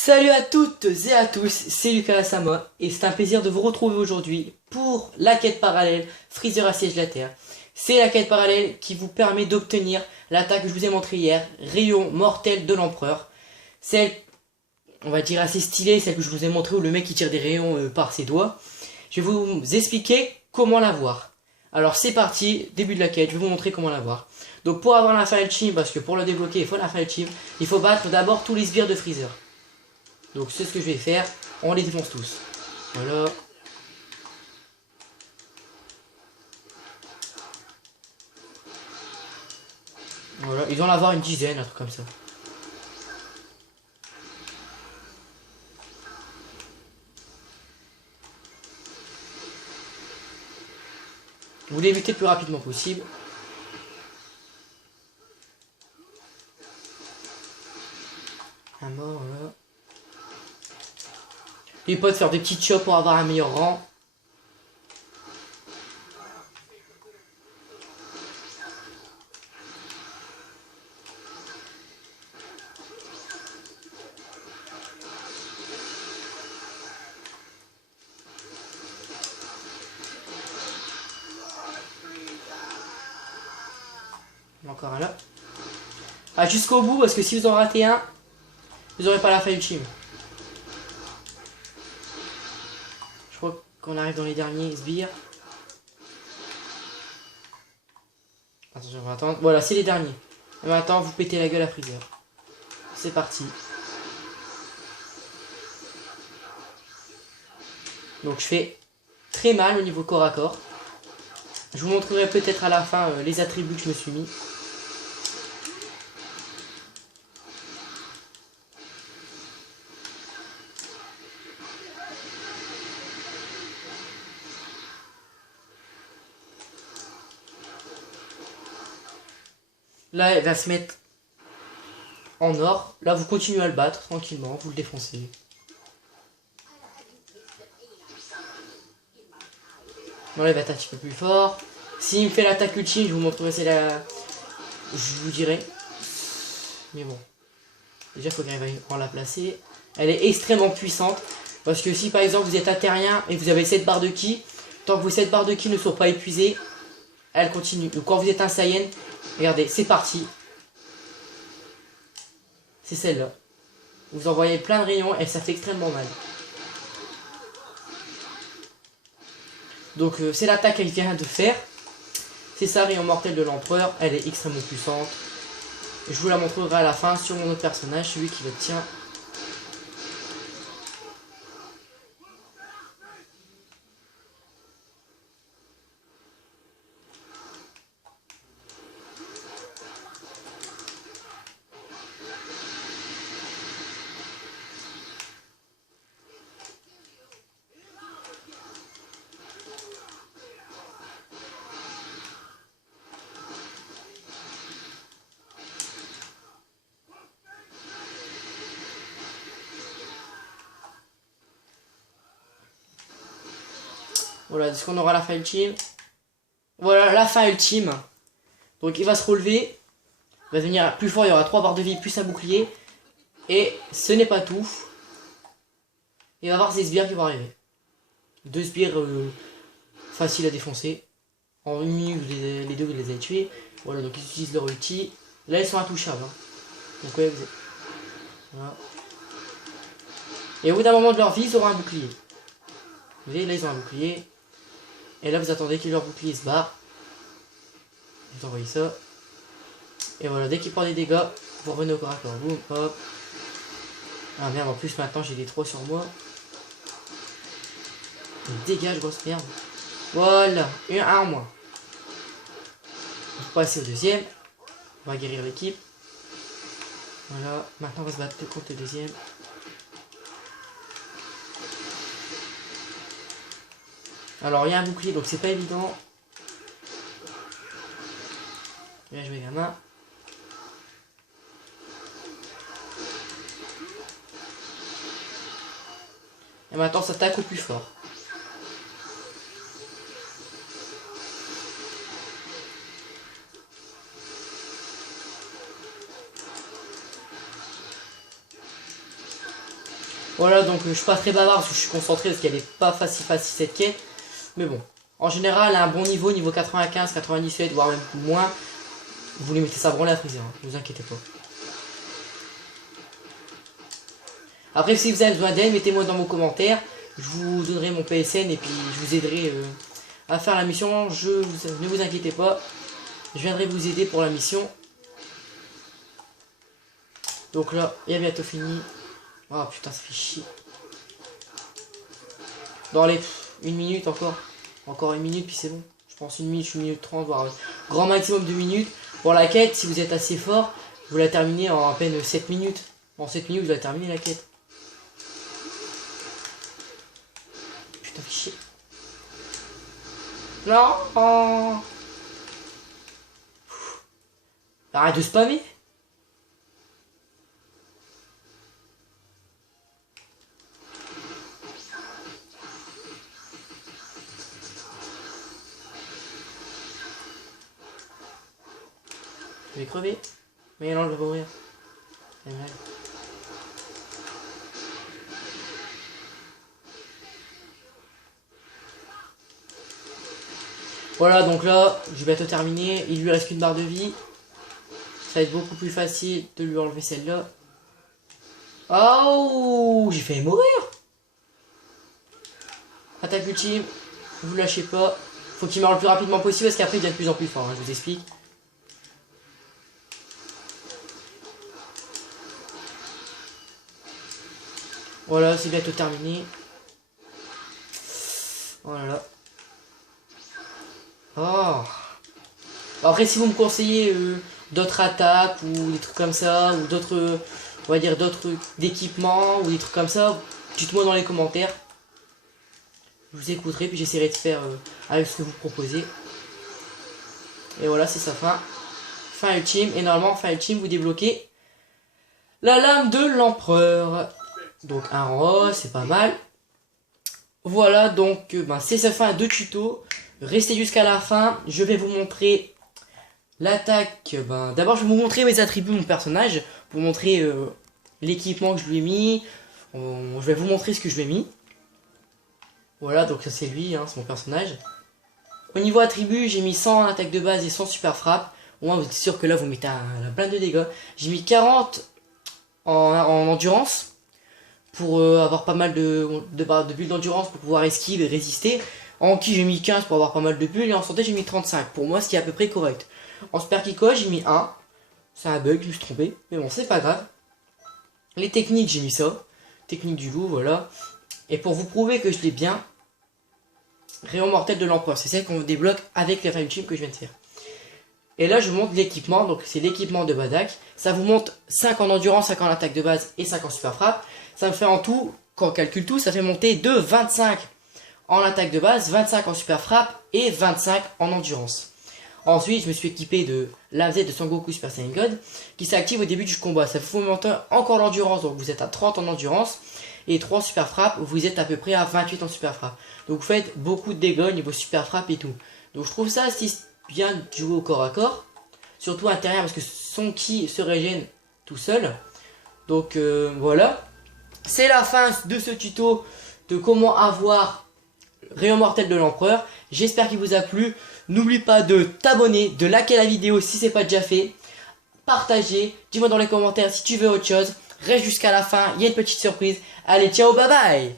Salut à toutes et à tous, c'est Lucas Lassama et c'est un plaisir de vous retrouver aujourd'hui pour la quête parallèle Freezer assiège la Terre. C'est la quête parallèle qui vous permet d'obtenir l'attaque que je vous ai montré hier, rayon mortel de l'empereur. Celle, on va dire assez stylée, celle que je vous ai montré où le mec il tire des rayons par ses doigts. Je vais vous expliquer comment l'avoir. Alors c'est parti, début de la quête, je vais vous montrer comment l'avoir. Donc pour avoir la Fire Team, parce que pour le débloquer il faut la Fire Team, il faut battre d'abord tous les sbires de Freezer. Donc c'est ce que je vais faire, on les défonce tous. Voilà. Voilà, ils vont en avoir une dizaine, un truc comme ça. Vous les mutez le plus rapidement possible. Un mort, voilà. Les potes faire des petites chops pour avoir un meilleur rang. Encore un là. Ah, jusqu'au bout, parce que si vous en ratez un, vous n'aurez pas la fin ultime. Je crois qu'on arrive dans les derniers sbires. Attention, on va attendre. Voilà, c'est les derniers. Et maintenant, vous pétez la gueule à Freezer. C'est parti. Donc je fais très mal au niveau corps à corps. Je vous montrerai peut-être à la fin les attributs que je me suis mis. Là, elle va se mettre en or. Là, vous continuez à le battre tranquillement, vous le défoncez. Bon, là, il va être un petit peu plus fort. S'il me fait l'attaque ultime, je vous montrerai c'est la... Je vous dirai. Mais bon. Déjà, il faut que j'arrive à la placer. Elle est extrêmement puissante. Parce que si, par exemple, vous êtes un terrien et vous avez 7 barres de ki, tant que vos 7 barres de ki ne sont pas épuisées, elle continue. Donc, quand vous êtes un Saiyan, regardez, c'est parti. C'est celle-là. Vous envoyez plein de rayons et ça fait extrêmement mal. Donc c'est l'attaque qu'elle vient de faire. C'est ça, rayon mortel de l'empereur. Elle est extrêmement puissante. Je vous la montrerai à la fin sur mon autre personnage, celui qui le tient. Voilà, est-ce qu'on aura la fin ultime? Voilà, la fin ultime. Donc il va se relever. Il va devenir plus fort, il y aura 3 barres de vie plus un bouclier. Et ce n'est pas tout. Il va y avoir ces sbires qui vont arriver. 2 sbires faciles à défoncer. En une minute, les deux, vous les avez tués. Voilà, donc ils utilisent leur ulti. Là, ils sont intouchables. Hein. Donc ouais, vous êtes... Voilà. Et au bout d'un moment de leur vie, ils auront un bouclier. Vous voyez, là, ils ont un bouclier. Et là, vous attendez que leur bouclier se barre. Vous envoyez ça. Et voilà, dès qu'il prend des dégâts, vous revenez au corps à corps. Boum, hop. Ah merde, en plus, maintenant, j'ai des 3 sur moi. Dégage, grosse merde. Voilà, un en moins. On va passer au deuxième. On va guérir l'équipe. Voilà, maintenant, on va se battre contre le deuxième. Alors il y a un bouclier donc c'est pas évident. Bien joué gamin. Et maintenant ça attaque au plus fort. Voilà, donc je suis pas très bavard parce que je suis concentré parce qu'elle est pas facile cette quête. Mais bon, en général, à un bon niveau 95, 97, voire même moins, vous lui mettez ça branler à Freezer, hein, ne vous inquiétez pas. Après, si vous avez besoin d'aide, mettez-moi dans vos commentaires. Je vous donnerai mon PSN et puis je vous aiderai à faire la mission. Ne vous inquiétez pas. Je viendrai vous aider pour la mission. Donc là, il est bientôt fini. Oh putain, ça fait chier. Dans les 1 minute encore. Encore 1 minute, puis c'est bon. Je pense 1 minute, 1 minute 30, voire grand maximum 2 minutes. Pour la quête, si vous êtes assez fort, vous la terminez en à peine 7 minutes. En 7 minutes, vous allez terminer la quête. Putain, fait chier. Non, oh. Arrête de spammer. Je vais crever. Mais non, je vais pas mourir. C'est mal. Voilà, donc là, je vais bientôt terminer. Il lui reste qu'une barre de vie. Ça va être beaucoup plus facile de lui enlever celle-là. Oh, j'ai failli mourir. Attaque ultime. Vous lâchez pas. Faut qu'il meure le plus rapidement possible parce qu'après il devient de plus en plus fort. Hein, je vous explique. Voilà, c'est bientôt terminé. Oh là là. Oh. Après, si vous me conseillez d'autres attaques ou des trucs comme ça, ou d'autres, on va dire d'autres d'équipements ou des trucs comme ça, dites-moi dans les commentaires. Je vous écouterai, puis j'essaierai de faire avec ce que vous proposez. Et voilà, c'est sa fin. Fin ultime, et normalement, fin ultime, vous débloquez la lame de l'empereur. Donc un rang, c'est pas mal. Voilà, donc c'est sa fin de tuto. Restez jusqu'à la fin, je vais vous montrer l'attaque. D'abord, je vais vous montrer mes attributs de mon personnage, pour montrer l'équipement que je lui ai mis. Je vais vous montrer ce que je lui ai mis. Voilà, donc ça c'est lui, hein, c'est mon personnage. Au niveau attributs, j'ai mis 100 en attaque de base et 100 super frappe. Au moins, vous êtes sûr que là, vous mettez plein de dégâts. J'ai mis 40 en endurance, pour avoir pas mal de bulles d'endurance, pour pouvoir esquiver et résister. En ki, j'ai mis 15 pour avoir pas mal de bulles, et en santé, j'ai mis 35. Pour moi, ce qui est à peu près correct. En super Kiko, j'ai mis 1. C'est un bug, je me suis trompé. Mais bon, c'est pas grave. Les techniques, j'ai mis ça. Technique du loup, voilà. Et pour vous prouver que je l'ai bien, Rayon mortel de l'empereur, c'est celle qu'on débloque avec les fins ultimes que je viens de faire. Et là je vous montre l'équipement, donc c'est l'équipement de Badak. Ça vous monte 5 en endurance, 5 en attaque de base et 5 en super frappe. Ça me fait en tout, quand on calcule tout, ça fait monter de 25 en attaque de base, 25 en super frappe et 25 en endurance. Ensuite je me suis équipé de la Z de Son Goku Super Saiyan God qui s'active au début du combat. Ça vous monte encore l'endurance, donc vous êtes à 30 en endurance. Et 3 super frappes, vous êtes à peu près à 28 en super frappe. Donc vous faites beaucoup de dégâts au niveau super frappe et tout. Donc je trouve ça assez bien de jouer au corps à corps. Surtout intérieur parce que son ki se régène tout seul. Donc voilà. C'est la fin de ce tuto de comment avoir Rayon mortel de l'empereur. J'espère qu'il vous a plu. N'oublie pas de t'abonner, de liker la vidéo si c'est pas déjà fait. Partager, dis-moi dans les commentaires si tu veux autre chose. Reste jusqu'à la fin, il y a une petite surprise. Allez, ciao, bye bye!